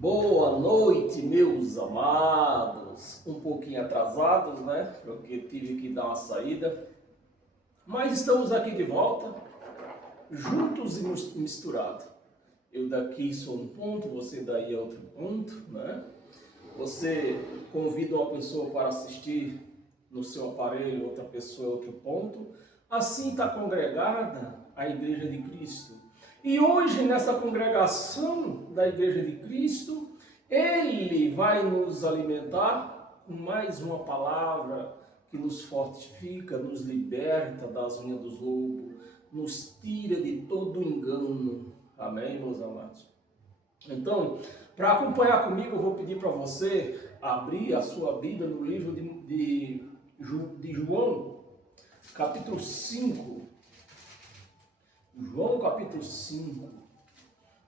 Boa noite, meus amados. Um pouquinho atrasados, né? Porque tive que dar uma saída. Mas estamos aqui de volta, juntos e misturados. Eu daqui sou um ponto, você daí é outro ponto, né? Você convida uma pessoa para assistir no seu aparelho, outra pessoa é outro ponto. Assim está congregada a Igreja de Cristo. E hoje, nessa congregação da Igreja de Cristo, Ele vai nos alimentar com mais uma palavra que nos fortifica, nos liberta das unhas dos lobos, nos tira de todo engano. Amém, meus amados? Então, para acompanhar comigo, eu vou pedir para você abrir a sua Bíblia no livro de João, capítulo 5. João capítulo 5,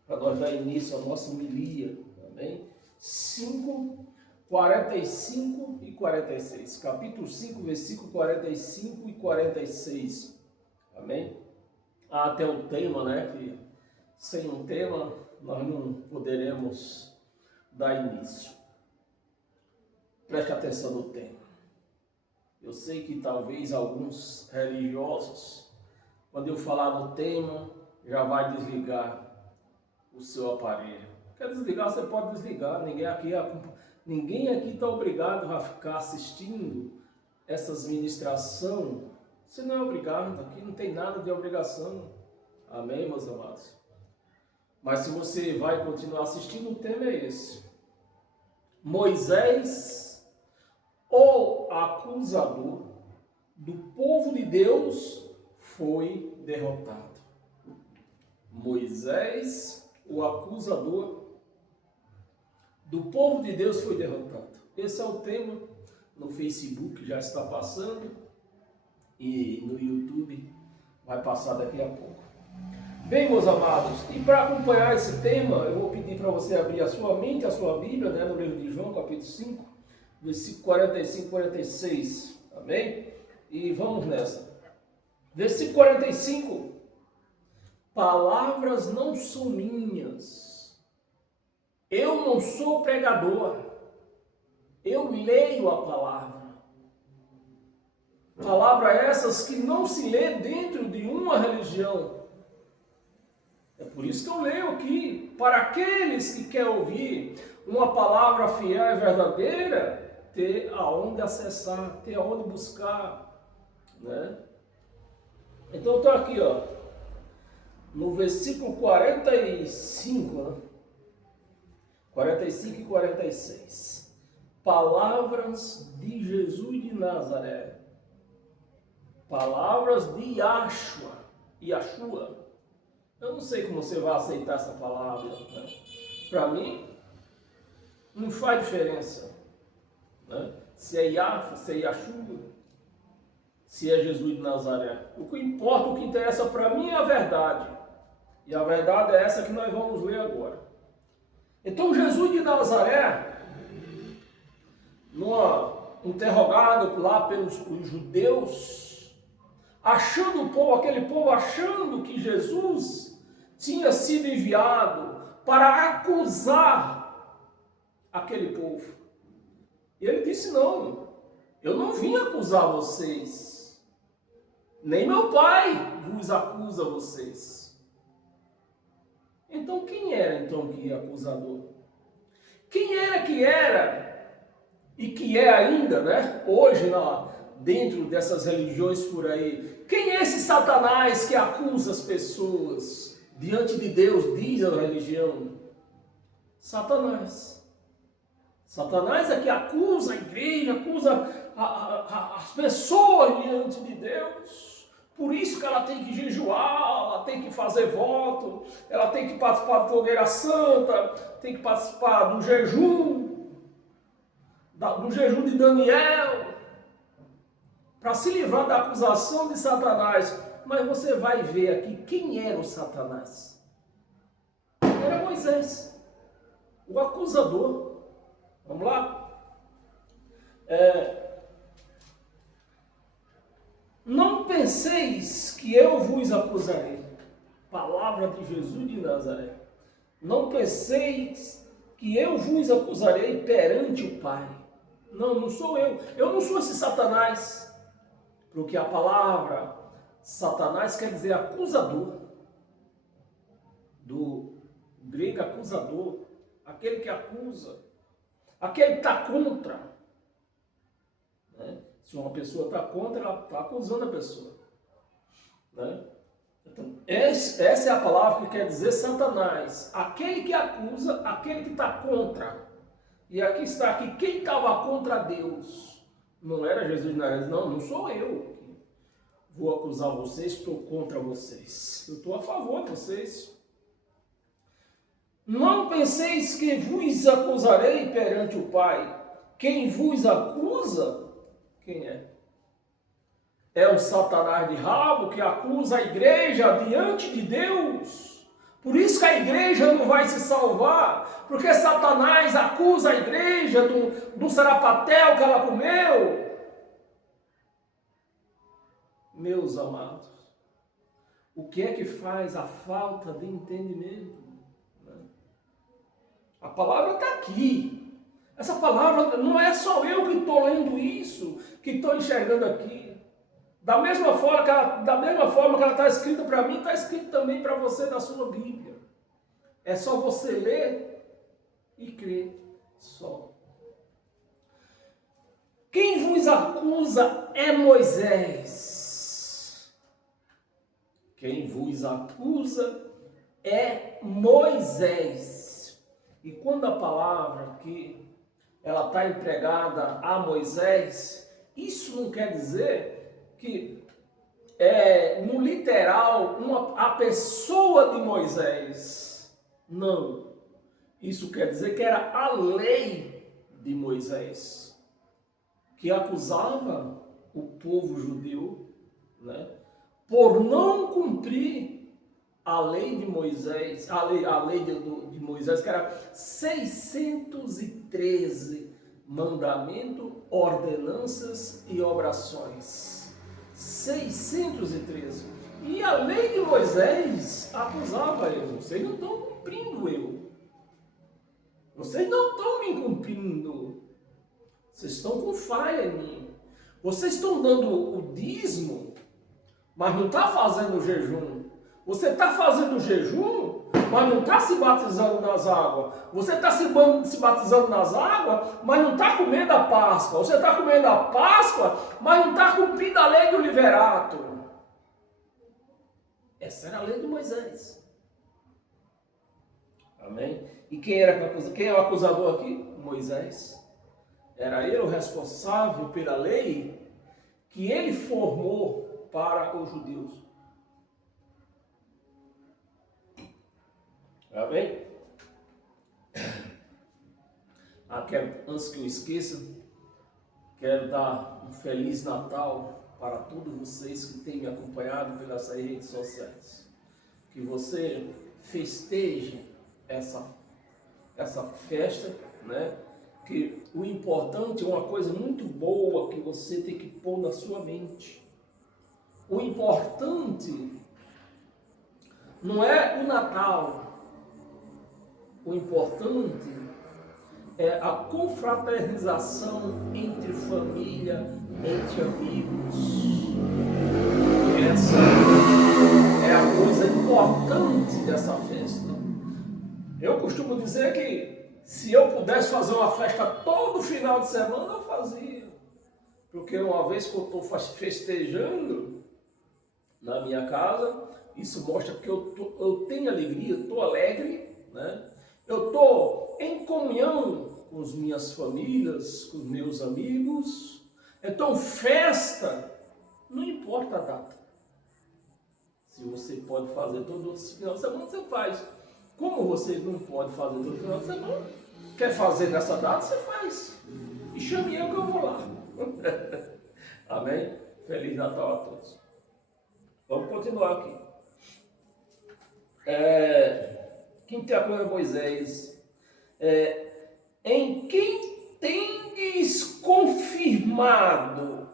para nós dar início à nossa homilia, amém? 5, 45 e 46. Capítulo 5, versículo 45 e 46, amém? Há até um tema, né? Que sem um tema nós não poderemos dar início. Preste atenção no tema. Eu sei que talvez alguns religiosos, quando eu falar no tema, já vai desligar o seu aparelho. Quer desligar, você pode desligar. Ninguém aqui está obrigado a ficar assistindo essas ministrações. Você não é obrigado, aqui não tem nada de obrigação. Amém, meus amados? Mas se você vai continuar assistindo, o tema é esse. Moisés, o acusador do povo de Deus, foi derrotado. Moisés, o acusador do povo de Deus, foi derrotado. Esse é o tema. No Facebook já está passando e no YouTube vai passar daqui a pouco. Bem, meus amados, e para acompanhar esse tema, eu vou pedir para você abrir a sua mente, a sua Bíblia, né, no livro de João, capítulo 5, versículo 45 e 46. Amém? E vamos nessa. Versículo 45, palavras não são minhas, eu não sou pregador, eu leio a palavra. Palavras essas que não se lê dentro de uma religião. É por isso que eu leio aqui, para aqueles que querem ouvir uma palavra fiel e verdadeira, ter aonde acessar, ter aonde buscar, né? Então eu estou aqui, ó, no versículo 45, né? 45 e 46. Palavras de Jesus de Nazaré. Palavras de Yahshua. Eu não sei como você vai aceitar essa palavra, né? Para mim, não faz diferença, né? Se é Yahshua, se é Yahshua, se é Jesus de Nazaré. O que importa, o que interessa para mim é a verdade. E a verdade é essa que nós vamos ler agora. Então Jesus de Nazaré, interrogado lá pelos judeus, aquele povo achando que Jesus tinha sido enviado para acusar aquele povo. E ele disse: não, eu não vim acusar vocês. Nem meu pai vos acusa vocês. Então quem era que acusador? Quem era e que é ainda, né? Hoje, dentro dessas religiões por aí. Quem é esse Satanás que acusa as pessoas diante de Deus, diz a religião? Satanás. Satanás é que acusa a igreja, acusa as pessoas diante de Deus. Por isso que ela tem que jejuar, ela tem que fazer voto, ela tem que participar da fogueira santa, tem que participar do jejum de Daniel, para se livrar da acusação de Satanás. Mas você vai ver aqui quem era o Satanás. Era Moisés, o acusador. Vamos lá? Não penseis que eu vos acusarei. Palavra de Jesus de Nazaré. Não penseis que eu vos acusarei perante o Pai. Não, não sou eu. Eu não sou esse Satanás. Porque a palavra Satanás quer dizer acusador. Do grego acusador. Aquele que acusa. Aquele que está contra. Né? Se uma pessoa está contra, ela está acusando a pessoa. Né? Então, essa é a palavra que quer dizer Satanás. Aquele que acusa, aquele que está contra. E aqui está, aqui, quem estava contra Deus não era Jesus de Nazaré, não sou eu. Vou acusar vocês, estou contra vocês. Eu estou a favor de vocês. Não penseis que vos acusarei perante o Pai. Quem vos acusa, quem é? É o Satanás de rabo que acusa a igreja diante de Deus. Por isso que a igreja não vai se salvar, porque Satanás acusa a igreja do sarapatel que ela comeu. Meus amados, o que é que faz a falta de entendimento? A palavra está aqui. Essa palavra não é só eu que estou lendo isso, que estou enxergando aqui. Da mesma forma que ela está escrita para mim, está escrito também para você na sua Bíblia. É só você ler e crer só. Quem vos acusa é Moisés. Quem vos acusa é Moisés. E quando a palavra aqui ela está empregada a Moisés, isso não quer dizer que no literal a pessoa de Moisés. Não. Isso quer dizer que era a lei de Moisés que acusava o povo judeu, né, por não cumprir a lei de Moisés, a lei de Moisés, que era 613 mandamentos, ordenanças e orações. 613. E a lei de Moisés acusava eles. Vocês não estão cumprindo eu. Vocês não estão me cumprindo. Vocês estão com falha em mim. Vocês estão dando o dízimo, mas não está fazendo o jejum. Você está fazendo o jejum, mas não está se batizando nas águas. Você está se batizando nas águas, mas não está comendo a Páscoa. Você está comendo a Páscoa, mas não está cumprindo a lei do liverato. Essa era a lei de Moisés. Amém? E quem é o acusador aqui? Moisés. Era ele o responsável pela lei que ele formou para os judeus. Amém? Antes que eu esqueça, quero dar um Feliz Natal para todos vocês que têm me acompanhado pelas redes sociais. Que você festeje essa festa, né? Que o importante é uma coisa muito boa que você tem que pôr na sua mente. O importante não é o Natal. O importante é a confraternização entre família, entre amigos. Essa é a coisa importante dessa festa. Eu costumo dizer que se eu pudesse fazer uma festa todo final de semana, eu fazia. Porque uma vez que eu estou festejando na minha casa, isso mostra que eu tenho alegria, estou alegre, né? Eu estou em comunhão com as minhas famílias, com os meus amigos. Então, festa, não importa a data. Se você pode fazer todo final de semana, você faz. Como você não pode fazer todo final de semana, quer fazer nessa data, você faz. E chame eu que eu vou lá. Amém? Feliz Natal a todos. Vamos continuar aqui. Quem te apoia Moisés? Em quem tendes confirmado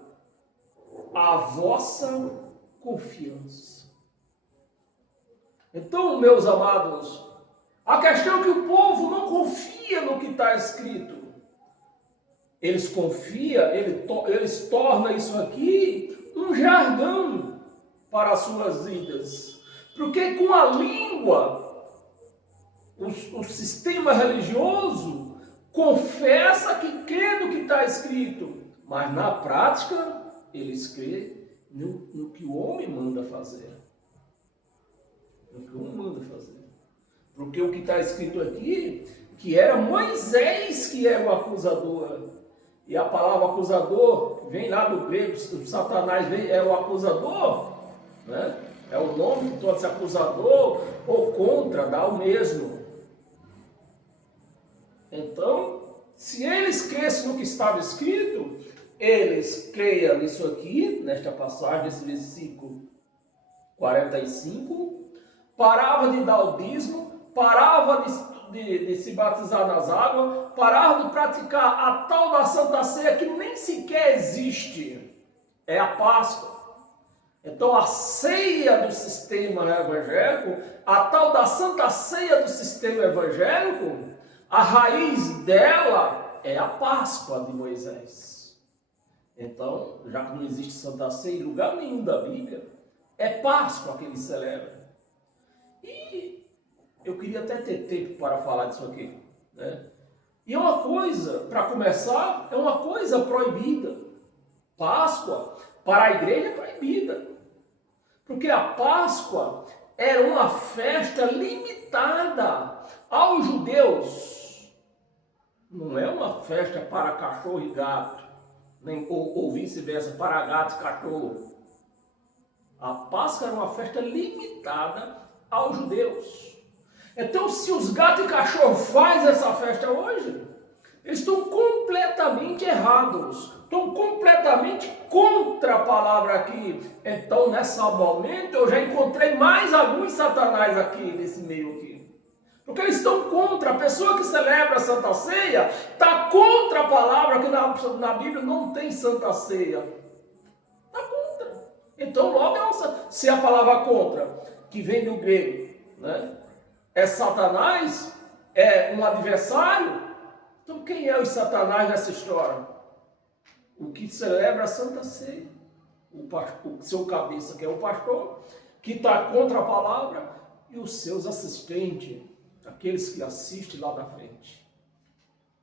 a vossa confiança? Então, meus amados, A questão é que o povo não confia no que está escrito. Eles confiam, eles tornam isso aqui um jargão para as suas vidas. Porque com a língua, o sistema religioso confessa que crê no que está escrito, mas na prática eles crêem no que o homem manda fazer. No que o homem manda fazer. Porque o que está escrito aqui, que era Moisés que era o acusador. E a palavra acusador vem lá do grego, o Satanás é o acusador, né? É o nome que torna-se acusador ou contra, dá o mesmo. Então, se eles crescem no que estava escrito, eles creiam nisso aqui, nesta passagem, nesse versículo 45, parava de dar o dízimo, parava de se batizar nas águas, parava de praticar a tal da Santa Ceia que nem sequer existe, é a Páscoa. Então a ceia do sistema evangélico, a tal da Santa Ceia do sistema evangélico, a raiz dela é a Páscoa de Moisés. Então, já que não existe Santa Ceia em lugar nenhum da Bíblia, é Páscoa que eles celebram. E eu queria até ter tempo para falar disso aqui, né? E é uma coisa, para começar, é uma coisa proibida. Páscoa, para a igreja, é proibida. Porque a Páscoa era uma festa limitada aos judeus. Não é uma festa para cachorro e gato, nem, ou vice-versa, para gato e cachorro. A Páscoa era uma festa limitada aos judeus. Então, se os gatos e cachorros fazem essa festa hoje, eles estão completamente errados, estão completamente contra a palavra aqui. Então, nesse momento, eu já encontrei mais alguns satanás aqui, nesse meio aqui. Porque eles estão contra, a pessoa que celebra a Santa Ceia está contra a palavra, que na Bíblia não tem Santa Ceia. Está contra. Então, logo, se a palavra contra, que vem do grego, né, é Satanás, é um adversário, então quem é o Satanás nessa história? O que celebra a Santa Ceia, o seu cabeça, que é o pastor, que está contra a palavra, e os seus assistentes, aqueles que assistem lá na frente.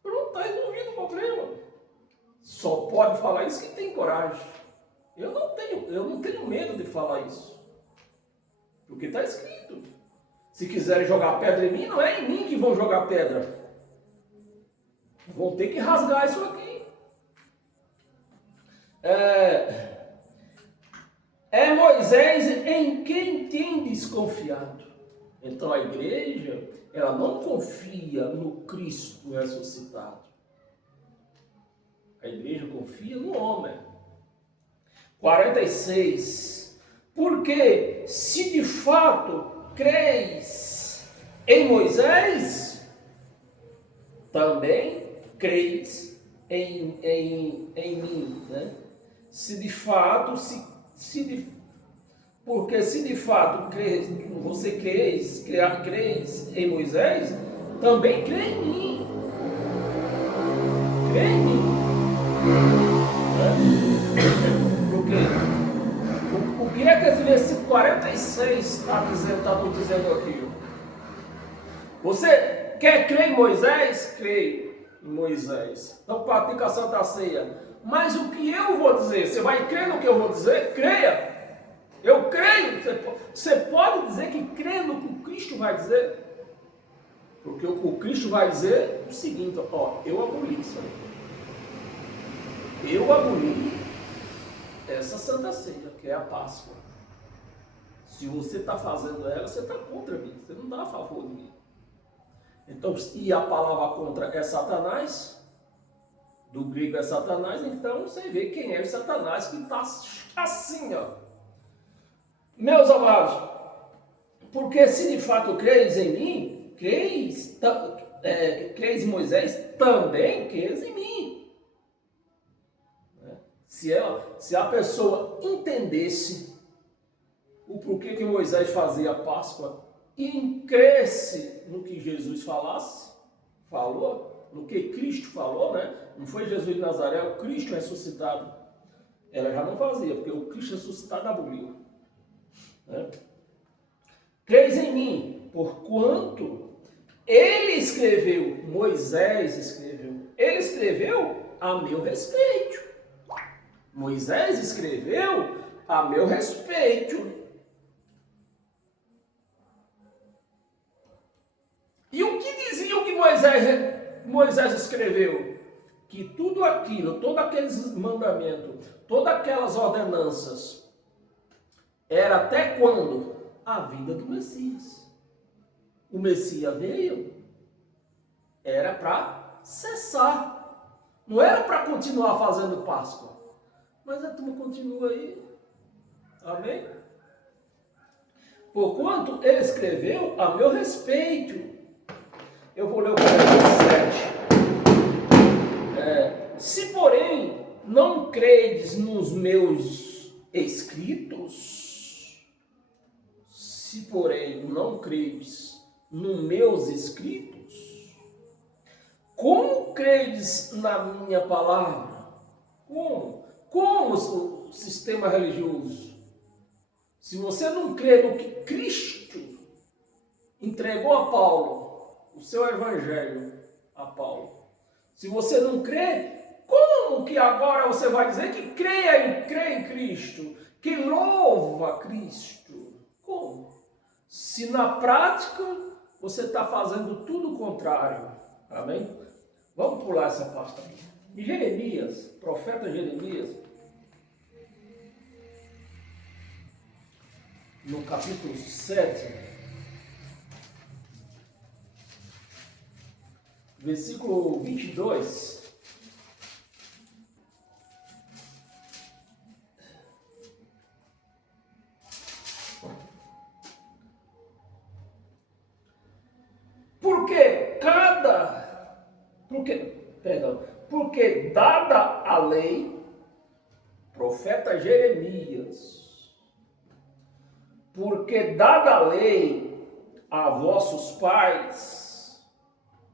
Pronto, está resolvido o problema. Só pode falar isso quem tem coragem. Eu não tenho medo de falar isso, porque está escrito. Se quiserem jogar pedra em mim, não é em mim que vão jogar pedra. Vão ter que rasgar isso aqui. É Moisés em quem tem desconfiado. Então a igreja, ela não confia no Cristo ressuscitado. A igreja confia no homem. 46. Porque se de fato creis em Moisés, também creis em mim, né? Se de fato, porque se de fato você creis em Moisés, também crê em mim. Crê em mim. Porque o que é que esse versículo 46 está dizendo aqui? Você quer crer em Moisés? Crê em Moisés. Então pratica a Santa Ceia. Mas o que eu vou dizer? Você vai crer no que eu vou dizer? Creia. Eu creio. Você pode dizer que crê no que o Cristo vai dizer? Porque o Cristo vai dizer o seguinte, ó, eu aboli isso aí. Eu aboli essa Santa Ceia, que é a Páscoa. Se você está fazendo ela, você está contra mim, você não está a favor de mim. Então, e a palavra contra é Satanás, do grego é Satanás, então você vê quem é o Satanás que está assim, ó. Meus amados, porque se de fato creis em mim, creis em Moisés, também creis em mim. Se a pessoa entendesse o porquê que Moisés fazia a Páscoa, e cresce no que Jesus falou, no que Cristo falou, né? Não foi Jesus de Nazaré, o Cristo ressuscitado. Ela já não fazia, porque o Cristo ressuscitado aboliu. Né? Creis em mim, porquanto ele escreveu, Moisés escreveu, ele escreveu a meu respeito. Moisés escreveu a meu respeito. E o que dizia o que Moisés escreveu? Que tudo aquilo, todos aqueles mandamentos, todas aquelas ordenanças, era até quando? A vinda do Messias. O Messias veio, era para cessar. Não era para continuar fazendo Páscoa. Mas a turma continua aí. Amém? Porquanto ele escreveu a meu respeito. Eu vou ler o versículo 7. Se, porém, não credes nos meus escritos, se, porém, não credes nos meus escritos, como credes na minha palavra? Como? Como o sistema religioso? Se você não crê no que Cristo entregou a Paulo, o seu evangelho a Paulo, se você não crê, como que agora você vai dizer que crê em Cristo, que louva Cristo? Como? Se na prática você está fazendo tudo o contrário. Amém? Vamos pular essa parte aqui. Jeremias, profeta Jeremias, no capítulo 7, versículo 22. Porque dada a lei, profeta Jeremias, porque dada a lei a vossos pais,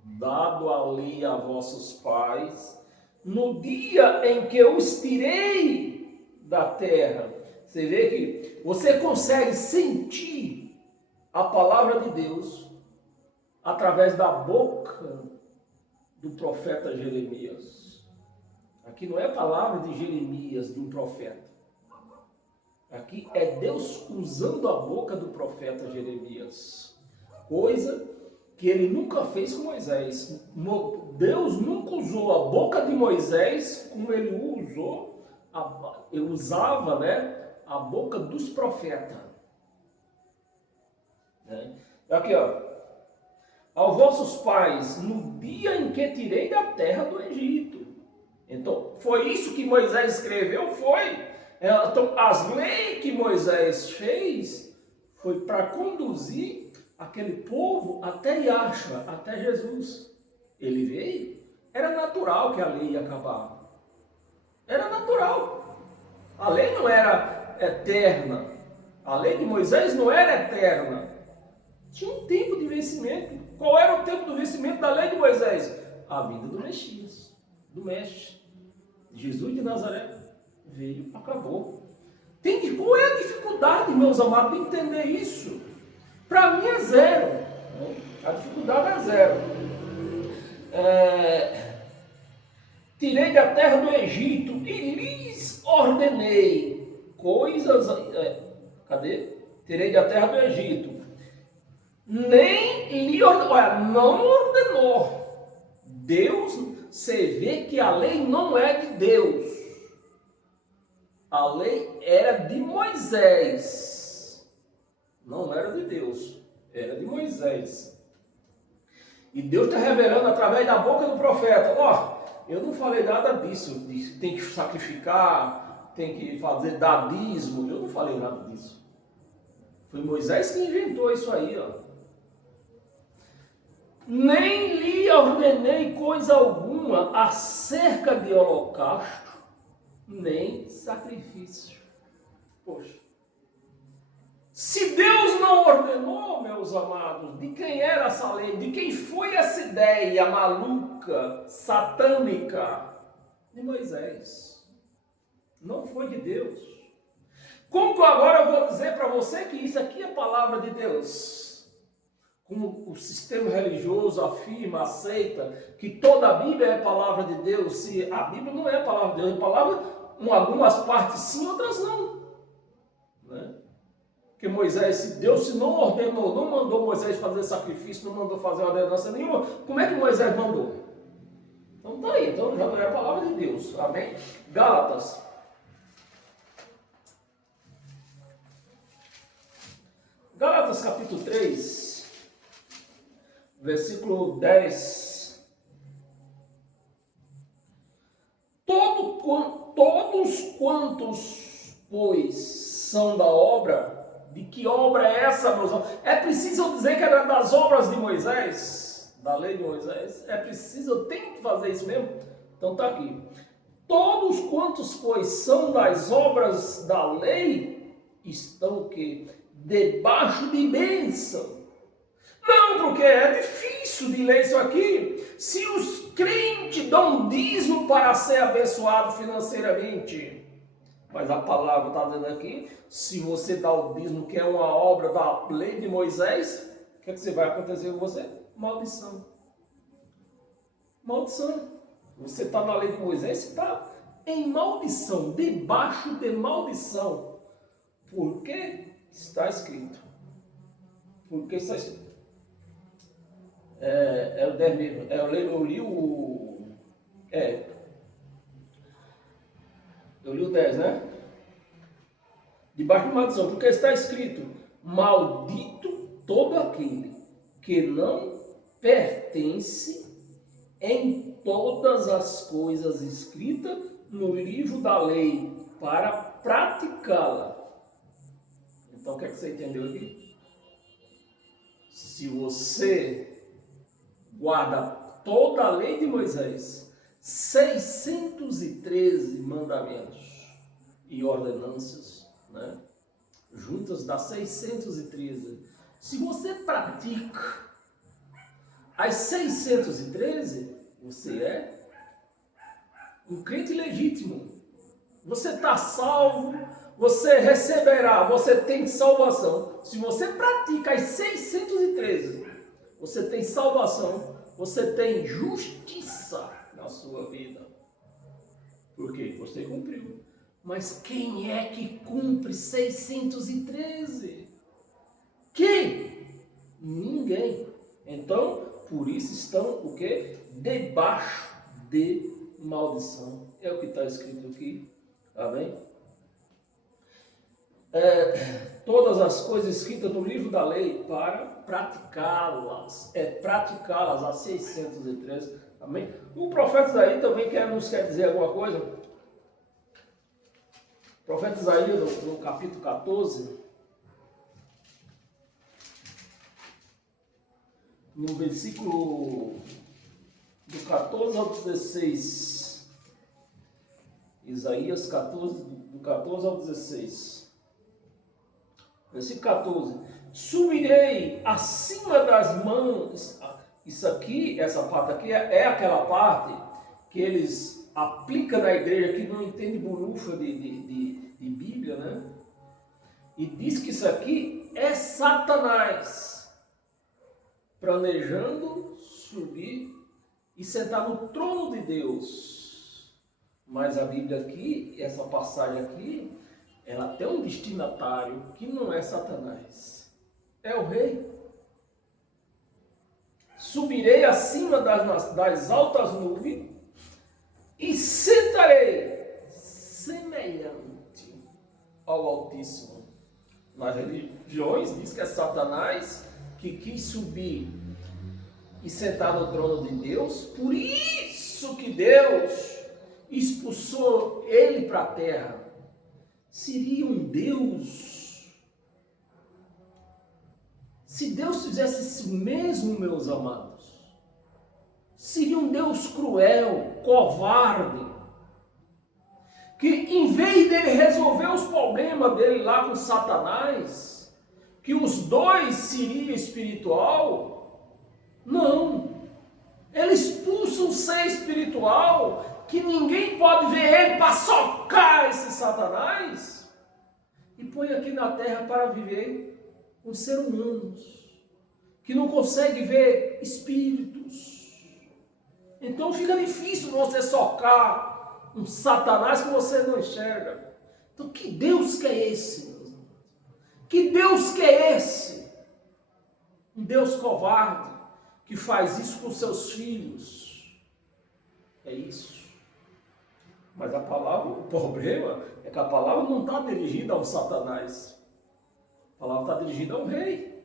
dado a lei a vossos pais, no dia em que eu os tirei da terra. Você vê que você consegue sentir a palavra de Deus através da boca do profeta Jeremias. Aqui não é a palavra de Jeremias, de um profeta. Aqui é Deus usando a boca do profeta Jeremias. Coisa que ele nunca fez com Moisés. Deus nunca usou a boca de Moisés como ele usava, né, a boca dos profetas. Aqui, ó. Aos vossos pais, no dia em que tirei da terra do Egito. Então, foi isso que Moisés escreveu? Foi. Então, as leis que Moisés fez foi para conduzir aquele povo até Yahshua, até Jesus. Ele veio, era natural que a lei ia acabar. Era natural. A lei não era eterna. A lei de Moisés não era eterna. Tinha um tempo de vencimento. Qual era o tempo do vencimento da lei de Moisés? A vinda do Messias, do Mestre. Jesus de Nazaré veio, acabou. Qual é a dificuldade, meus amados, de entender isso? Para mim é zero. A dificuldade é zero. Tirei da terra do Egito e lhes ordenei coisas... cadê? Tirei da terra do Egito. Nem lhe ordenou, não ordenou. Deus, você vê que a lei não é de Deus. A lei era de Moisés. Não era de Deus, era de Moisés. E Deus está revelando através da boca do profeta. Eu não falei nada disso, tem que sacrificar, tem que fazer dadismo. Eu não falei nada disso. Foi Moisés que inventou isso aí, Nem lhe ordenei coisa alguma acerca de holocausto, nem sacrifício. Poxa. Se Deus não ordenou, meus amados, de quem era essa lei, de quem foi essa ideia maluca, satânica? De Moisés. Não foi de Deus. Como que agora eu vou dizer para você que isso aqui é palavra de Deus? Como o sistema religioso afirma, aceita que toda a Bíblia é palavra de Deus, se a Bíblia não é palavra de Deus, é palavra, em algumas partes sim, outras não. Né? Porque Moisés, se Deus não ordenou, não mandou Moisés fazer sacrifício, não mandou fazer ordenança nenhuma, como é que Moisés mandou? Então tá aí, então já não é a palavra de Deus. Amém? Gálatas. Gálatas capítulo 3, versículo 10. Todos quantos, pois, são da obra, de que obra é essa, meus irmãos? É preciso dizer que era das obras de Moisés, da lei de Moisés? É preciso, eu tenho que fazer isso mesmo? Então está aqui. Todos quantos, pois, são das obras da lei, estão o quê? Debaixo de bênção. Não, porque é difícil de ler isso aqui. Se os crentes dão dízimo para ser abençoado financeiramente, mas a palavra está dizendo aqui, se você dá o dízimo, que é uma obra da lei de Moisés, o que vai acontecer com você? Maldição. Maldição. Você está na lei de Moisés, você está em maldição, debaixo de maldição. Por que está escrito? Porque está escrito. É o 10 mesmo. Eu li o 10, né? Debaixo de maldição, porque está escrito: maldito todo aquele que não pertence em todas as coisas escritas no livro da lei para praticá-la. Então, o que é que você entendeu aqui? Se você guarda toda a lei de Moisés, 613 mandamentos e ordenanças, né? Juntas dá 613. Se você pratica as 613, você é um crente legítimo. Você está salvo, você receberá, você tem salvação. Se você pratica as 613, você tem salvação, você tem justiça na sua vida. Por quê? Você cumpriu. Mas quem é que cumpre 613? Quem? Ninguém. Então, por isso estão o quê? Debaixo de maldição. É o que está escrito aqui. Amém? Todas as coisas escritas no livro da lei para praticá-las. Praticá-las a 613. Amém? O profeta Isaías também nos quer dizer alguma coisa. O profeta Isaías, no capítulo 14, no versículo do 14 ao 16. Isaías 14, do 14 ao 16. Versículo 14. Subirei acima das mãos. Isso aqui, essa parte aqui, é aquela parte que eles aplicam na igreja que não entende burufa de Bíblia, né? E diz que isso aqui é Satanás planejando subir e sentar no trono de Deus. Mas a Bíblia aqui, essa passagem aqui, ela tem um destinatário que não é Satanás, é o rei. Subirei acima das altas nuvens e sentarei semelhante ao Altíssimo. Nas religiões diz que é Satanás que quis subir e sentar no trono de Deus, por isso que Deus expulsou ele para a terra. Seria um Deus, se Deus fizesse isso mesmo, meus amados, seria um Deus cruel, covarde, que em vez dele resolver os problemas dele lá com Satanás, que os dois seriam espiritual? Não. Ele expulsa um ser espiritual que ninguém pode ver ele para socar esse Satanás e põe aqui na terra para viver com seres humanos que não consegue ver espíritos. Então fica difícil você socar um Satanás que você não enxerga. Então que Deus que é esse, meus irmãos? Que Deus que é esse? Um Deus covarde que faz isso com seus filhos. É isso. Mas a palavra, o problema é que a palavra não está dirigida ao Satanás. A palavra está dirigida ao rei.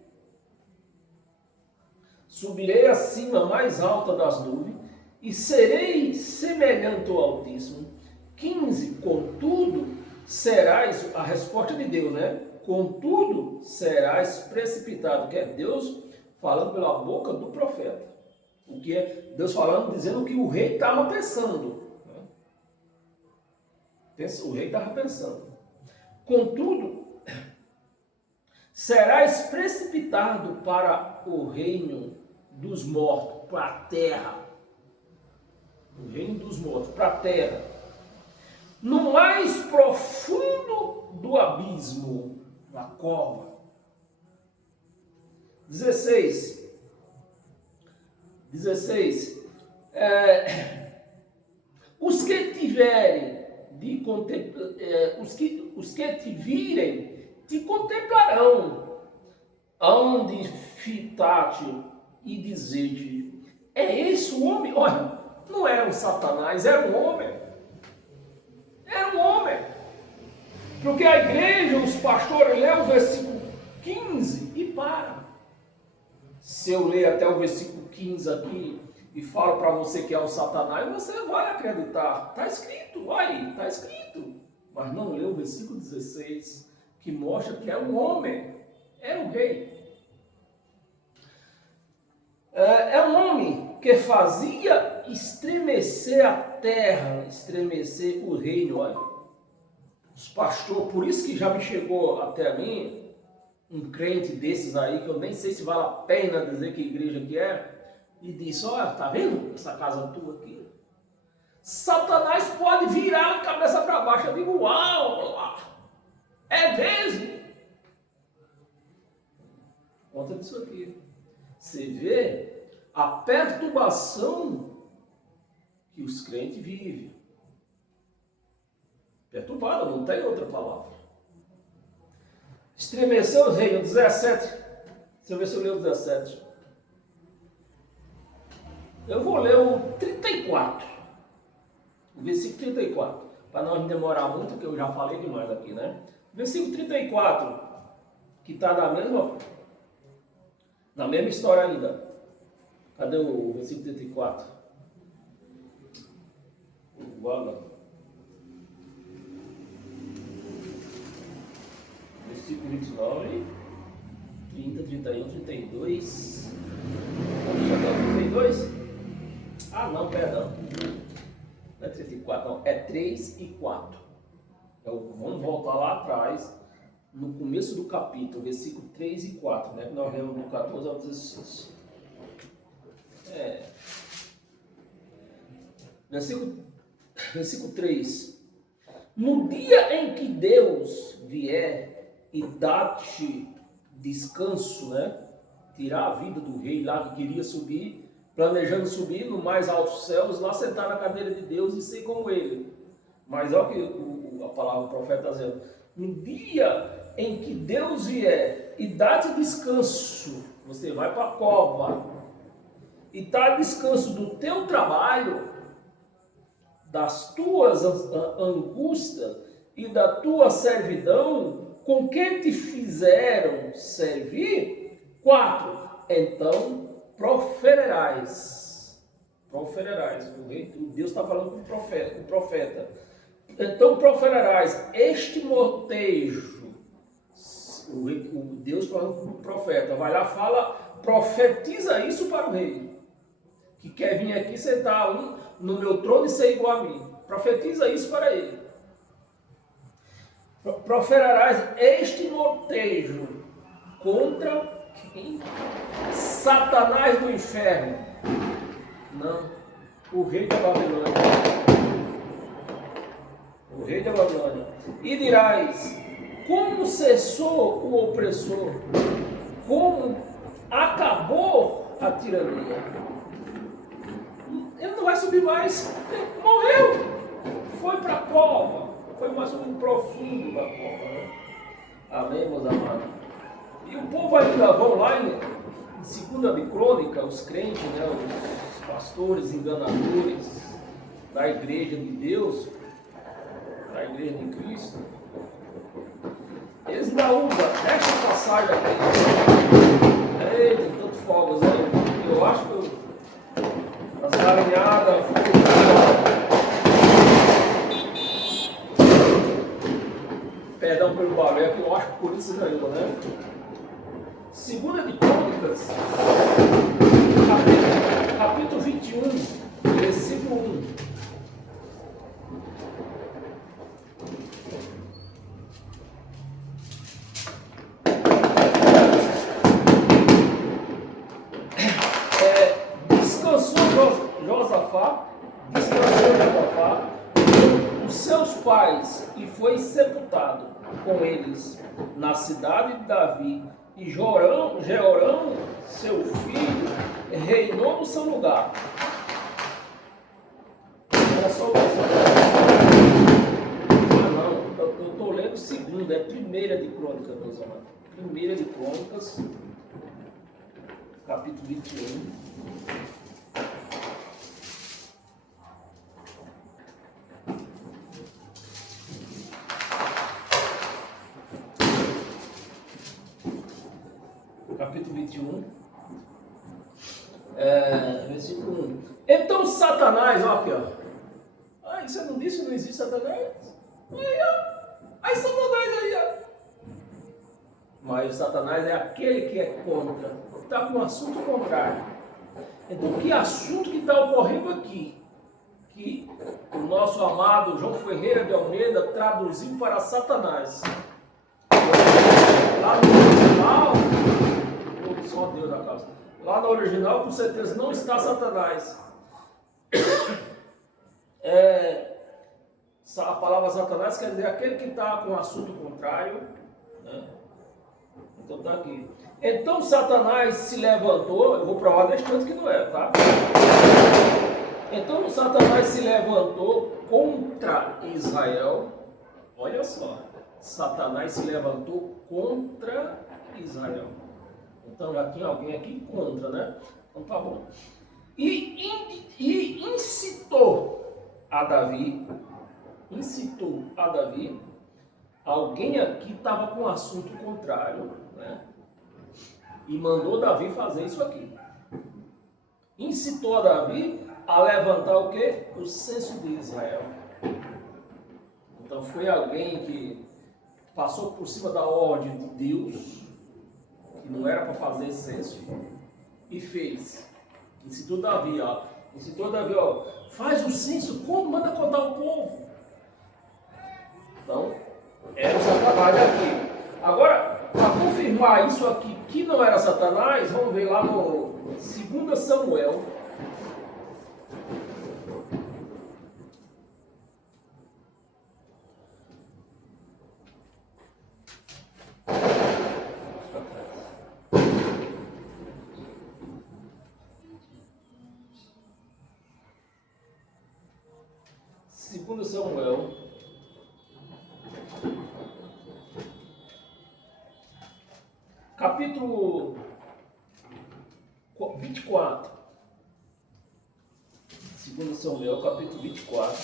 Subirei acima mais alta das nuvens e serei semelhante ao Altíssimo. 15, contudo, serás, a resposta de Deus, né? Contudo, serás precipitado, que é Deus falando pela boca do profeta. O que é Deus falando, dizendo o que o rei estava pensando. O rei estava pensando. Contudo, serás precipitado para o reino dos mortos, para a terra. O reino dos mortos, para a terra. No mais profundo do abismo, na cova. 16. Os que tiverem de contemplar, os que te virem te contemplarão, hão de fitar-te e dizer-te: é esse o homem? Olha, não era um Satanás, era um homem. Era um homem. Porque a igreja, os pastores, lê o versículo 15 e para. Se eu ler até o versículo 15 aqui e falo para você que é o Satanás, você vai acreditar. Está escrito, aí, está escrito. Mas não lê o versículo 16, que mostra que é um homem, era um rei. É um homem que fazia estremecer a terra, estremecer o reino. Olha, os pastores, por isso que já me chegou até mim um crente desses aí, que eu nem sei se vale a pena dizer que igreja que é, e disse: olha, tá vendo essa casa tua aqui? Satanás pode virar a cabeça para baixo. Eu digo: uau, é mesmo? Conta disso aqui. Você vê a perturbação que os crentes vivem. Perturbada, não tem outra palavra. Estremeceu o reino, 17. Deixa eu ver se eu leio o 17. Eu vou ler o 34. O versículo 34. Para não demorar muito, porque eu já falei demais aqui, né? Versículo 34, que está na mesma história ainda. Cadê o versículo 34? Guarda. Versículo 29, 30, 31, 32. Vamos chegar ao 32? Ah, não, perdão. Não é 34, não. É 3 e 4. Vamos voltar lá atrás, no começo do capítulo, versículo 3 e 4, né? Que nós lemos do 14 ao 16. Versículo 3. No dia em que Deus vier e dar-te descanso, né? Tirar a vida do rei lá que queria subir, planejando subir no mais altos céus, lá sentar na cadeira de Deus e ser como ele. Mas olha o que a palavra do profeta está dizendo. No dia em que Deus vier e dar-te descanso, você vai para a cova e dá descanso do teu trabalho, das tuas angústias e da tua servidão, com que te fizeram servir. 4. Então proferirás. O Deus está falando com o profeta. Então proferirás este motejo. O Deus falando com o profeta. Vai lá, fala, profetiza isso para o rei, que quer vir aqui sentar no meu trono e ser igual a mim. Profetiza isso para ele. Proferirás este motejo contra quem? Satanás do inferno. Não, o rei da Babilônia. O rei da Babilônia. E dirás, como cessou o opressor? Como acabou a tirania? Ele não vai subir mais. Ele morreu. Foi para a cova. Foi mais um profundo da cova, né? Amém, meus amados? E o povo ainda vão lá em 2 de Crônica, os crentes, né, os pastores enganadores da igreja de Deus, da igreja de Cristo, eles ainda usam esta passagem aqui. Eita, tanto fogos aí. Eu acho que as galinhadas perdão pelo barulho, que eu acho que por isso ganhou, né? 2 de Crônicas, capítulo 21, versículo 1. Josafá, os seus pais, e foi sepultado com eles na cidade de Davi, e Jeorão, seu filho, reinou no seu lugar. Era só o não, eu estou lendo segundo, é 1 de Crônicas, meus amados. 1 de Crônicas, capítulo 21. Capítulo 21, versículo 1. Então Satanás, ó aqui, ó. Ai, você não disse que não existe Satanás? Aí, ó. Aí Satanás aí, ó. Mas o Satanás é aquele que é contra, está com um assunto contrário. Então, que assunto que está ocorrendo aqui? Que o nosso amado João Ferreira de Almeida traduziu para Satanás. Lá no original, só Deus na causa. Lá no original, com certeza, não está Satanás. A palavra Satanás quer dizer aquele que está com um assunto contrário, né? Então está aqui. Então Satanás se levantou, eu vou provar neste canto que não é, tá? Então Satanás se levantou contra Israel. Olha só, Satanás se levantou contra Israel. Então já tinha alguém aqui contra, né? Então tá bom. E incitou a Davi, alguém aqui estava com um assunto contrário, né? E mandou Davi fazer isso aqui. Incitou a Davi a levantar o quê? O censo de Israel. Então foi alguém que passou por cima da ordem de Deus, que não era para fazer censo, e fez. Incitou Davi, ó. Faz o censo, como? Manda contar o povo. Então, era o Satanás aqui. Agora, para confirmar isso aqui, que não era Satanás, vamos ver lá no 2 Samuel. Samuel, capítulo 24. 2 Samuel, capítulo 24,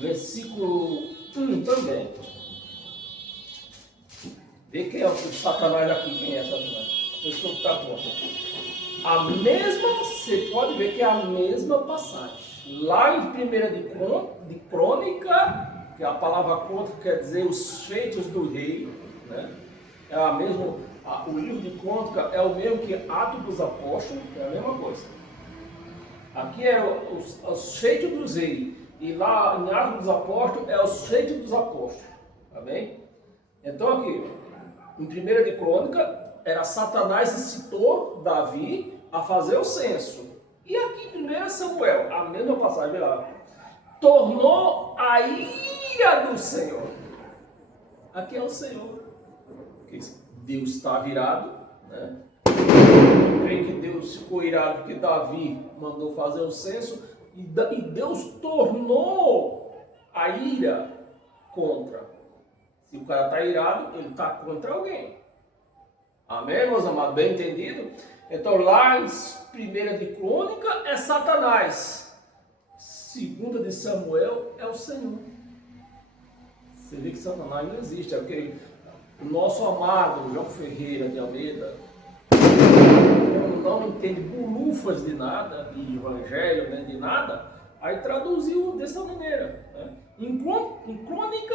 versículo 1 também. Vê quem é o Satanás aqui, quem é Satanás? A pessoa que está contra. A mesma, você pode ver que é a mesma passagem. Lá em 1 de Crônica, que a palavra crônica quer dizer os feitos do rei, né? É a mesma, o livro de Crônica é o mesmo que Atos dos Apóstolos, é a mesma coisa. Aqui é os feitos dos reis, e lá em Atos dos Apóstolos é os feitos dos apóstolos, tá bem? Então aqui, em 1 de Crônica, era Satanás incitou Davi a fazer o censo. E aqui em 1 Samuel, a mesma passagem lá, tornou a ira do Senhor. Aqui é o Senhor. Porque Deus está virado, né? Eu creio que Deus ficou irado porque Davi mandou fazer o censo e Deus tornou a ira contra. Se o cara está irado, ele está contra alguém. Amém, meus amados? Bem entendido? Então lá em 1 de Crônica é Satanás. 2 de Samuel é o Senhor. Você vê que Satanás não existe. É porque o nosso amado João Ferreira de Almeida não entende bolufas de nada, de evangelho, nem de nada, aí traduziu dessa maneira. Né? Em Crônica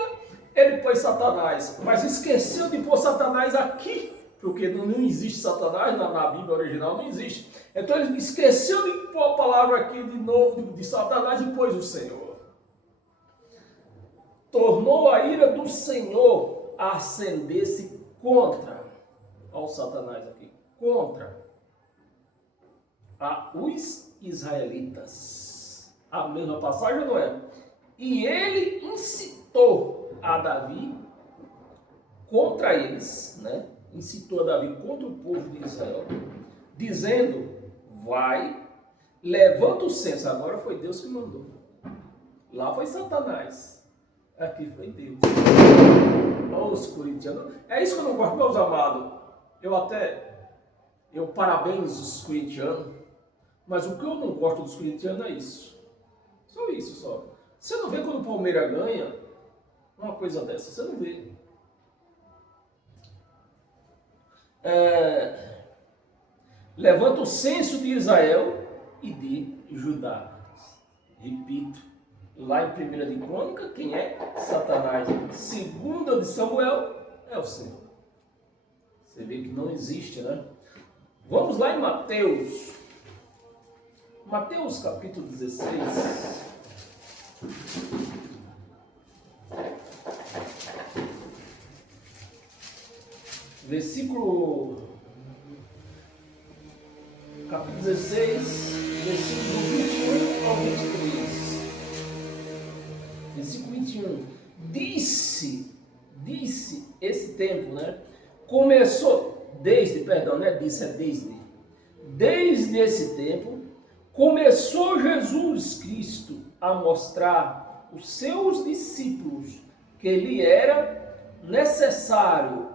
ele pôs Satanás, mas esqueceu de pôr Satanás aqui, porque não existe Satanás, na Bíblia original não existe. Então ele esqueceu de pôr a palavra aqui de novo de Satanás e pôs o Senhor. Tornou a ira do Senhor a acender-se contra, olha o Satanás aqui, contra os israelitas. A mesma passagem, não é? E ele incitou a Davi contra eles, né? Incitou a Davi contra o povo de Israel, dizendo: vai, levanta o censo. Agora foi Deus que mandou. Lá foi Satanás. Aqui foi Deus. Olha os corintianos. É isso que eu não gosto, meus amados. Eu parabenizo os corintianos, mas o que eu não gosto dos corintianos é isso. Só isso, só. Você não vê quando o Palmeiras ganha uma coisa dessa, você não vê. Levanta o censo de Israel e de Judá. Repito, lá em 1 de Crônica, quem é? Satanás. 2 de Samuel é o Senhor. Você vê que não existe, né? Vamos lá em Mateus. Mateus capítulo 16. Capítulo 16, versículo 21 ao 23. Versículo 21. Disse esse tempo, né? Começou, desde esse tempo, começou Jesus Cristo a mostrar aos seus discípulos que lhe era necessário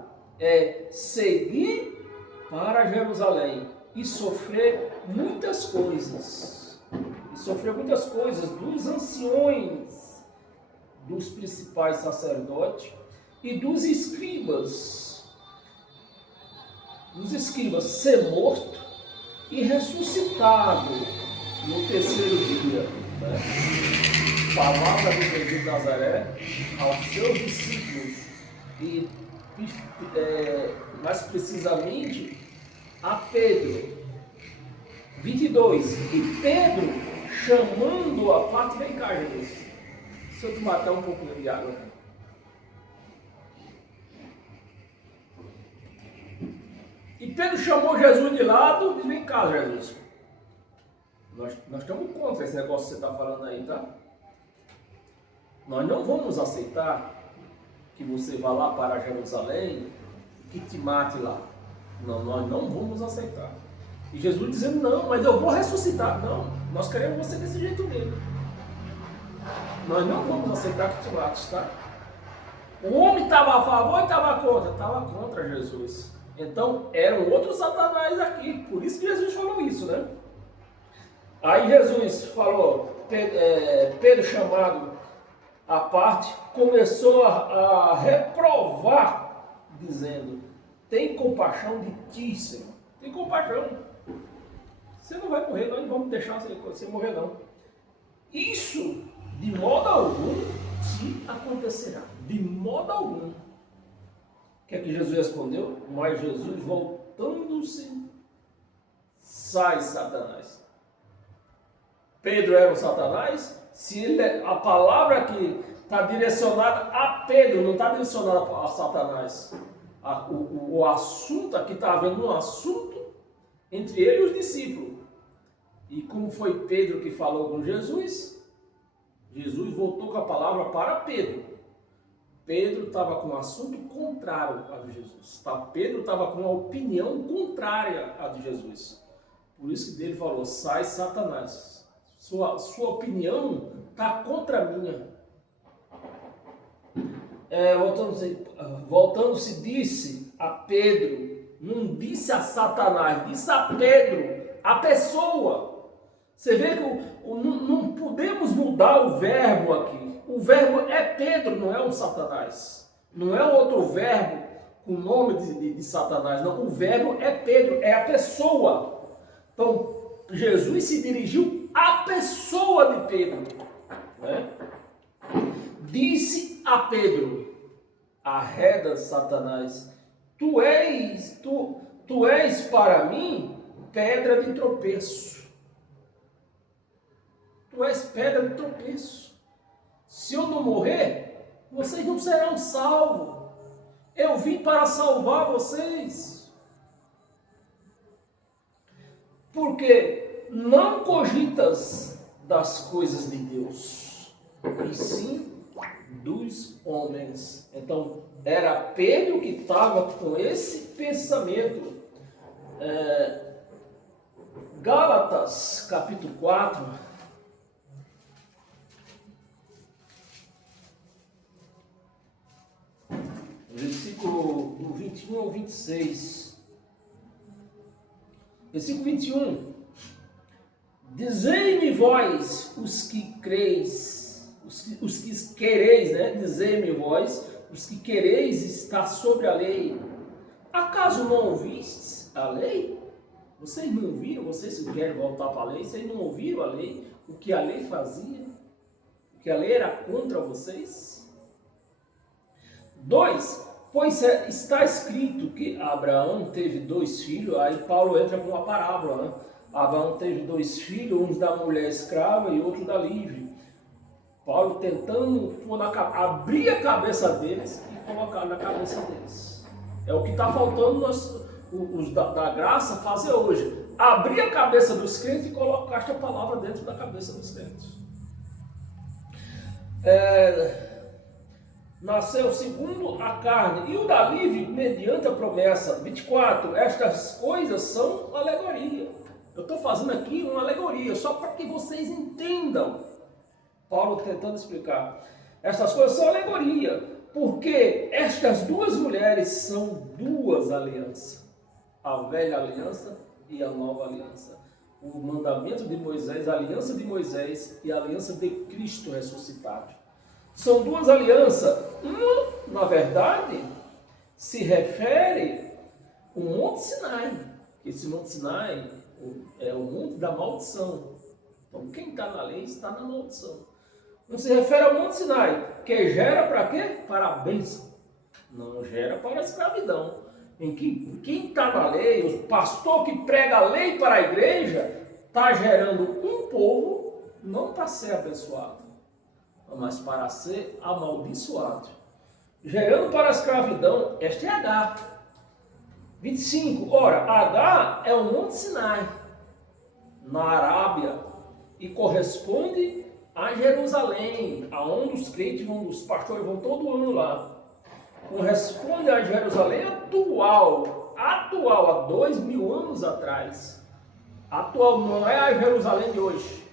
seguir para Jerusalém e sofrer muitas coisas. Dos anciões, dos principais sacerdotes e dos escribas. Ser morto e ressuscitado no terceiro dia. Né? Palavra de Jesus de Nazaré aos seus discípulos e mais precisamente a Pedro. 22. E Pedro chamando a parte, vem cá, Jesus. Se eu tomar até um pouquinho de água. E Pedro chamou Jesus de lado e disse: vem cá, Jesus. Nós estamos contra esse negócio que você está falando aí, tá? Nós não vamos aceitar que você vá lá para Jerusalém e que te mate lá. Não, nós não vamos aceitar. E Jesus dizendo: não, mas eu vou ressuscitar. Não, nós queremos você desse jeito mesmo. Nós não vamos aceitar que te mate, tá? O homem estava a favor e estava contra? Estava contra Jesus. Então, era um outro Satanás aqui. Por isso que Jesus falou isso, né? Aí Jesus falou, Pedro chamado à parte, começou a reprovar, dizendo: tem compaixão de ti, Senhor. Tem compaixão. Você não vai morrer, nós não vamos deixar você morrer, não. Isso, de modo algum, te acontecerá. De modo algum. O que é que Jesus respondeu? Mas Jesus, voltando-se, sai Satanás. Pedro era um Satanás? Se a palavra que está direcionada a Pedro, não está direcionada a Satanás. o assunto, aqui está havendo um assunto entre ele e os discípulos. E como foi Pedro que falou com Jesus, Jesus voltou com a palavra para Pedro. Pedro estava com um assunto contrário a de Jesus. Pedro estava com uma opinião contrária à de Jesus. Por isso que ele falou, sai Satanás. Sua opinião está contra a minha. Voltando-se, disse a Pedro, não disse a Satanás, disse a Pedro, a pessoa. Você vê que não podemos mudar o verbo aqui. O verbo é Pedro, não é um Satanás. Não é outro verbo com o nome de Satanás, não. O verbo é Pedro, é a pessoa. Então, Jesus se dirigiu à pessoa de Pedro, né? Disse a Pedro, arreda Satanás, tu és para mim pedra de tropeço. Tu és pedra de tropeço. Se eu não morrer, vocês não serão salvos. Eu vim para salvar vocês. Porque não cogitas das coisas de Deus, e sim dos homens. Então, era Pedro que estava com esse pensamento. Gálatas, capítulo 4, versículo do 21 ao 26. Versículo 21. Dizei-me vós, os que creis, os que quereis, né? Dizei-me vós, os que quereis estar sobre a lei. Acaso não ouvistes a lei? Vocês não ouviram? Vocês que querem voltar para a lei, vocês não ouviram a lei? O que a lei fazia? O que a lei era contra vocês? 2. Pois está escrito que Abraão teve 2 filhos, aí Paulo entra com uma parábola, né? Abraão teve 2 filhos, um da mulher escrava e outro da livre. Paulo tentando abrir a cabeça deles e colocar na cabeça deles. É o que está faltando os da graça fazer hoje. Abrir a cabeça dos crentes e colocar esta palavra dentro da cabeça dos crentes. Nasceu segundo a carne, e o da livre mediante a promessa. 24, estas coisas são alegoria. Eu estou fazendo aqui uma alegoria, só para que vocês entendam. Paulo tentando explicar. Estas coisas são alegoria, porque estas 2 mulheres são 2 alianças. A velha aliança e a nova aliança. O mandamento de Moisés, a aliança de Moisés e a aliança de Cristo ressuscitado. São 2 alianças. Uma, na verdade, se refere ao Monte Sinai. Esse Monte Sinai é o monte da maldição. Então, quem está na lei está na maldição. Não se refere ao Monte Sinai, que gera para quê? Para a bênção. Não gera para a escravidão. Em que quem está na lei, o pastor que prega a lei para a igreja, está gerando um povo não para ser abençoado, mas para ser amaldiçoado. Gerando para a escravidão, esta é Agar. 25. Ora, Agar é o Monte Sinai, na Arábia, e corresponde a Jerusalém, aonde os crentes vão, os pastores vão todo ano lá. Corresponde a Jerusalém atual, há 2000 anos atrás. Atual, não é a Jerusalém de hoje.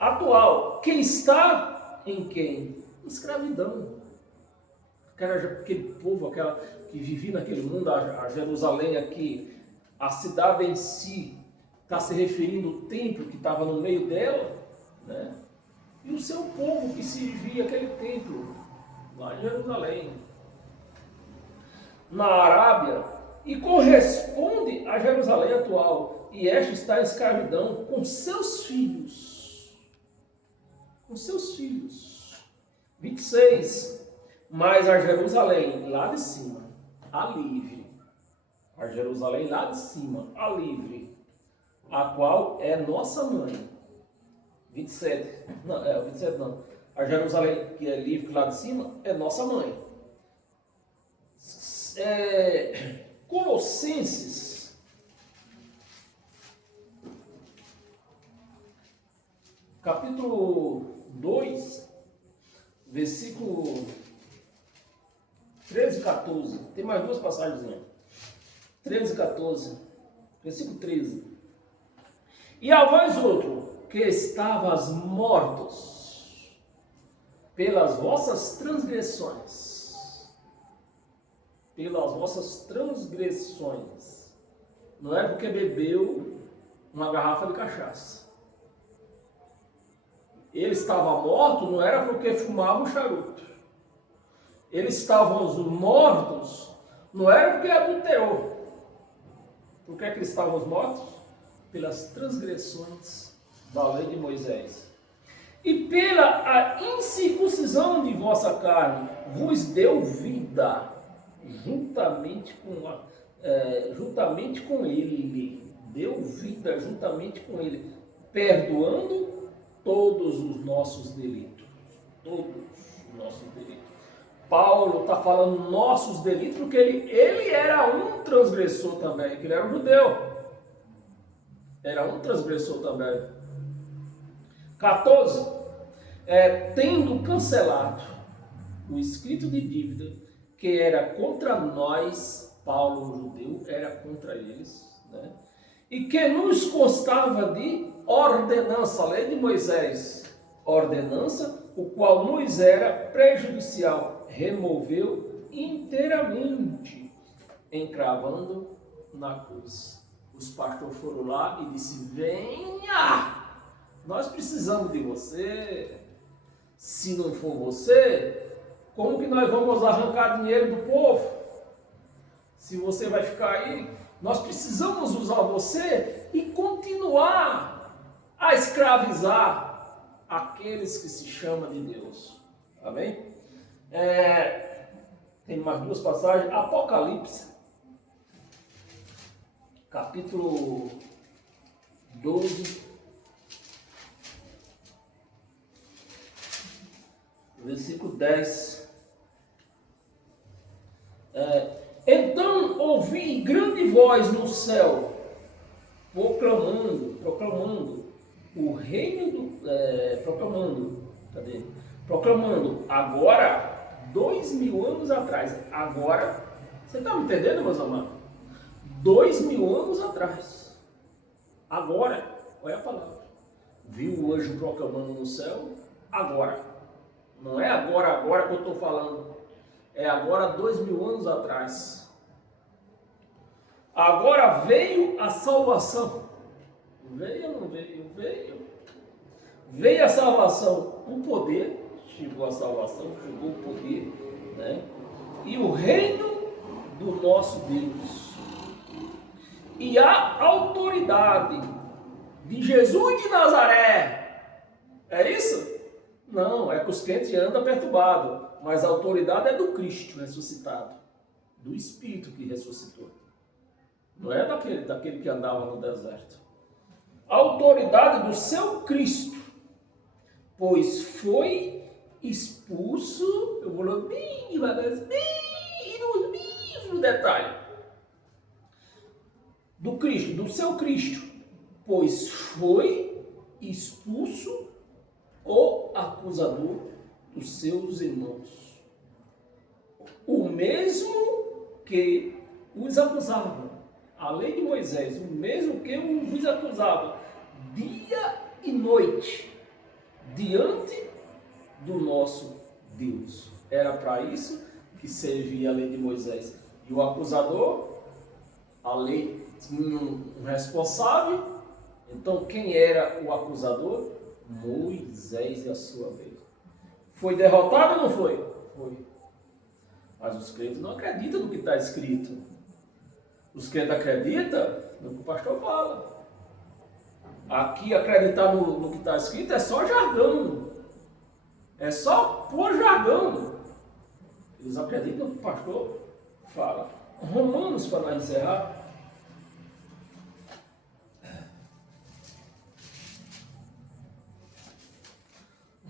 Atual, que está em quem? Escravidão. Aquele povo que vivia naquele mundo, a Jerusalém aqui, a cidade em si, está se referindo ao templo que estava no meio dela, né? E o seu povo que se vivia aquele templo, lá em Jerusalém. Na Arábia, e corresponde a Jerusalém atual, e esta está em escravidão com seus filhos. Com seus filhos. 26. Mas a Jerusalém lá de cima, a livre. A Jerusalém lá de cima, a livre, a qual é nossa mãe. 27. Não, 27 não. A Jerusalém que é livre lá de cima é nossa mãe. Colossenses, capítulo 2, versículo 13 e 14. Tem mais duas passagens, né? 13 e 14. Versículo 13. E a vós outro, que estavas mortos pelas vossas transgressões. Pelas vossas transgressões. Não é porque bebeu uma garrafa de cachaça. Ele estava morto, não era porque fumava um charuto. Eles estavam mortos, não era porque adulterou. Por que eles estavam mortos? Pelas transgressões da lei de Moisés. E pela a incircuncisão de vossa carne, vos deu vida, juntamente com ele. Deu vida juntamente com ele, perdoando todos os nossos delitos. Todos os nossos delitos. Paulo está falando nossos delitos porque ele era um transgressor também, que ele era um judeu. Era um transgressor também. 14. Tendo cancelado o escrito de dívida que era contra nós, Paulo, o judeu, era contra eles, né? E que nos constava de ordenança, a lei de Moisés, ordenança, o qual nos era prejudicial, removeu inteiramente, encravando na cruz. Os pastores foram lá e disse: venha, nós precisamos de você. Se não for você, como que nós vamos arrancar dinheiro do povo? Se você vai ficar aí, nós precisamos usar você e continuar a escravizar aqueles que se chamam de Deus. Amém? Tem mais duas passagens. Apocalipse, capítulo 12, versículo 10. Então ouvi grande voz no céu, proclamando o reino proclamando agora, 2000 anos atrás. Agora, você está me entendendo, meus amados? 2000 anos atrás. Agora, olha a palavra. Viu o anjo proclamando no céu? Agora. Não é agora que eu estou falando. É agora, 2000 anos atrás. Agora veio a salvação. Veio ou não veio? Veio. Veio a salvação, o poder. Chegou a salvação, chegou o poder, né? E o reino do nosso Deus. E a autoridade de Jesus de Nazaré. É isso? Não, é que os crentes andam perturbados. Mas a autoridade é do Cristo ressuscitado. Do Espírito que ressuscitou. Não é daquele que andava no deserto. A autoridade do seu Cristo. Pois foi expulso, eu vou ler bem devagarzinho, bem no mesmo detalhe, do Cristo, do seu Cristo, pois foi expulso o acusador dos seus irmãos, o mesmo que os acusava, a lei de Moisés, o mesmo que os acusava, dia e noite, diante do nosso Deus. Era para isso que servia a lei de Moisés. E o acusador, a lei tinha um responsável. Então quem era o acusador? Moisés e a sua lei. Foi derrotado ou não foi? Foi. Mas os crentes não acreditam no que está escrito. Os crentes acreditam no que o pastor fala. Aqui acreditar no que está escrito é só jargão. É só por jargão. Eles acreditam no que o pastor fala. Romanos, para nós encerrar.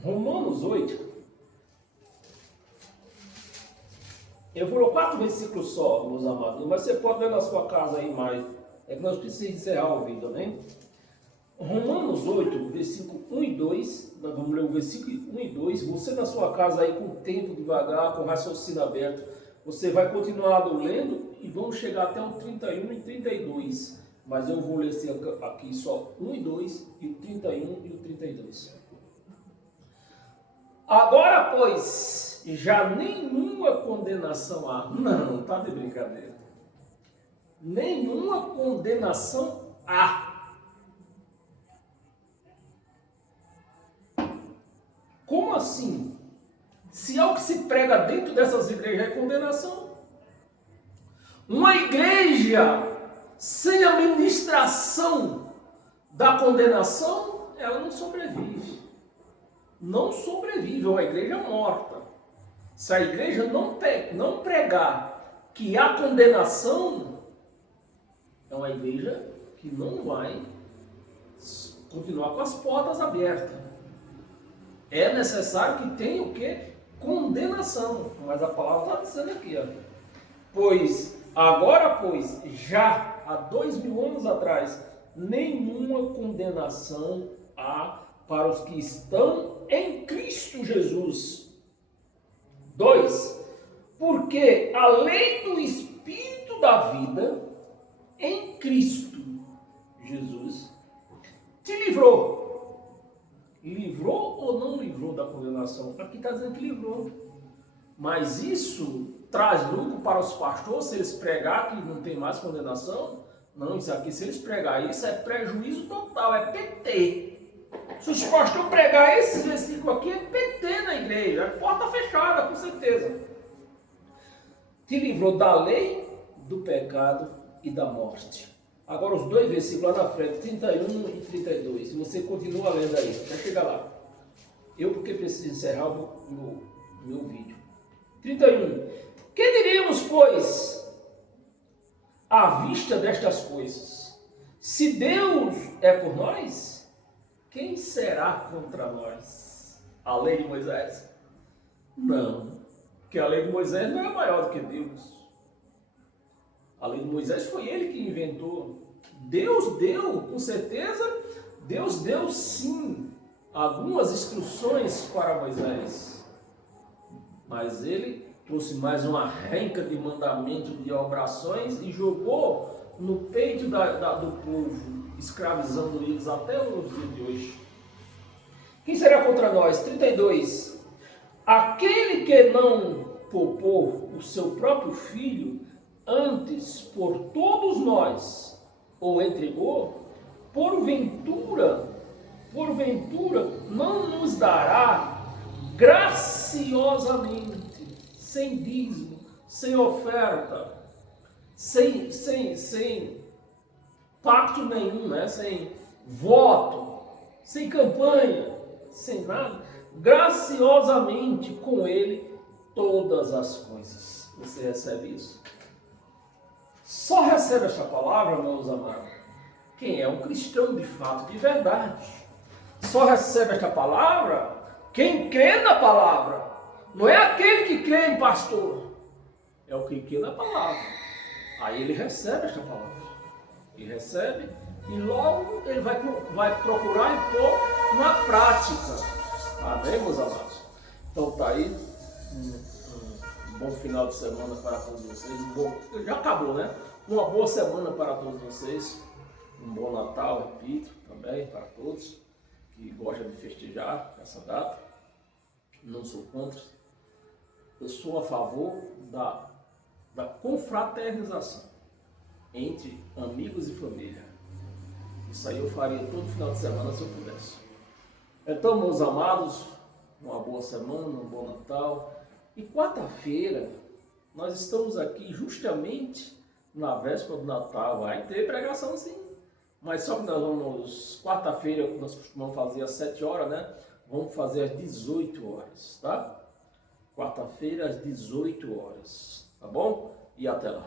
Romanos 8. Eu vou 4 versículos só, meus amados, mas você pode ver na sua casa aí mais. É que nós precisamos encerrar o vídeo, né? Romanos 8, versículo 1 e 2, nós vamos ler o versículo 1 e 2, você na sua casa aí com o tempo devagar, com o raciocínio aberto, você vai continuar lendo e vamos chegar até o 31 e 32, mas eu vou ler aqui só 1 e 2, e o 31 e o 32. Agora, pois, já nenhuma condenação há. Não, tá de brincadeira. Nenhuma condenação há. Como assim? Se é o que se prega dentro dessas igrejas é condenação. Uma igreja sem a ministração da condenação, ela não sobrevive. Não sobrevive, é uma igreja morta. Se a igreja não pregar que há condenação, é uma igreja que não vai continuar com as portas abertas. É necessário que tenha o quê? Condenação. Mas a palavra está dizendo aqui, ó. Pois, já há 2000 anos atrás, nenhuma condenação há para os que estão em Cristo Jesus. 2. Porque a lei do Espírito da vida em Cristo Jesus te livrou. Livrou ou não livrou da condenação? Aqui está dizendo que livrou. Mas isso traz lucro para os pastores se eles pregar que não tem mais condenação? Não, isso aqui, se eles pregar isso, é prejuízo total, é PT. Se os pastores pregar esse versículo aqui, é PT na igreja, é porta fechada, com certeza. Te livrou da lei, do pecado e da morte. Agora os 2 versículos lá na frente, 31 e 32. Se você continua lendo aí, até chegar lá. Eu porque preciso encerrar o meu vídeo. 31. Que diríamos, pois, à vista destas coisas? Se Deus é por nós, quem será contra nós? A lei de Moisés? Não, porque a lei de Moisés não é maior do que Deus. A lei de Moisés foi ele que inventou. Deus deu, com certeza, Deus deu sim algumas instruções para Moisés. Mas ele trouxe mais uma renca de mandamentos, de obrações e jogou no peito do povo, escravizando eles até os dias de hoje. Quem será contra nós? 32. Aquele que não poupou o seu próprio filho, antes por todos nós o entregou, porventura não nos dará graciosamente, sem dízimo, sem oferta, sem pacto nenhum, né? Sem voto, sem campanha, sem nada, graciosamente com ele todas as coisas. Você recebe isso? Só recebe esta palavra, meus amados, quem é um cristão de fato, de verdade. Só recebe esta palavra quem crê na palavra. Não é aquele que crê em pastor, é o que crê na palavra. Aí ele recebe esta palavra. Ele recebe e logo ele vai procurar e pôr na prática. Amém, meus amados? Então tá aí. Um bom final de semana para todos vocês. Já acabou, né? Uma boa semana para todos vocês. Um bom Natal, repito, também para todos que gostam de festejar essa data. Não sou contra. Eu sou a favor da confraternização entre amigos e família. Isso aí eu faria todo final de semana se eu pudesse. Então, meus amados, uma boa semana, um bom Natal. E quarta-feira, nós estamos aqui justamente na véspera do Natal. Vai ter pregação sim. Mas só que nós vamos, quarta-feira, nós costumamos fazer às 7 horas, né? Vamos fazer às 18 horas, tá? Quarta-feira às 18 horas, tá bom? E até lá.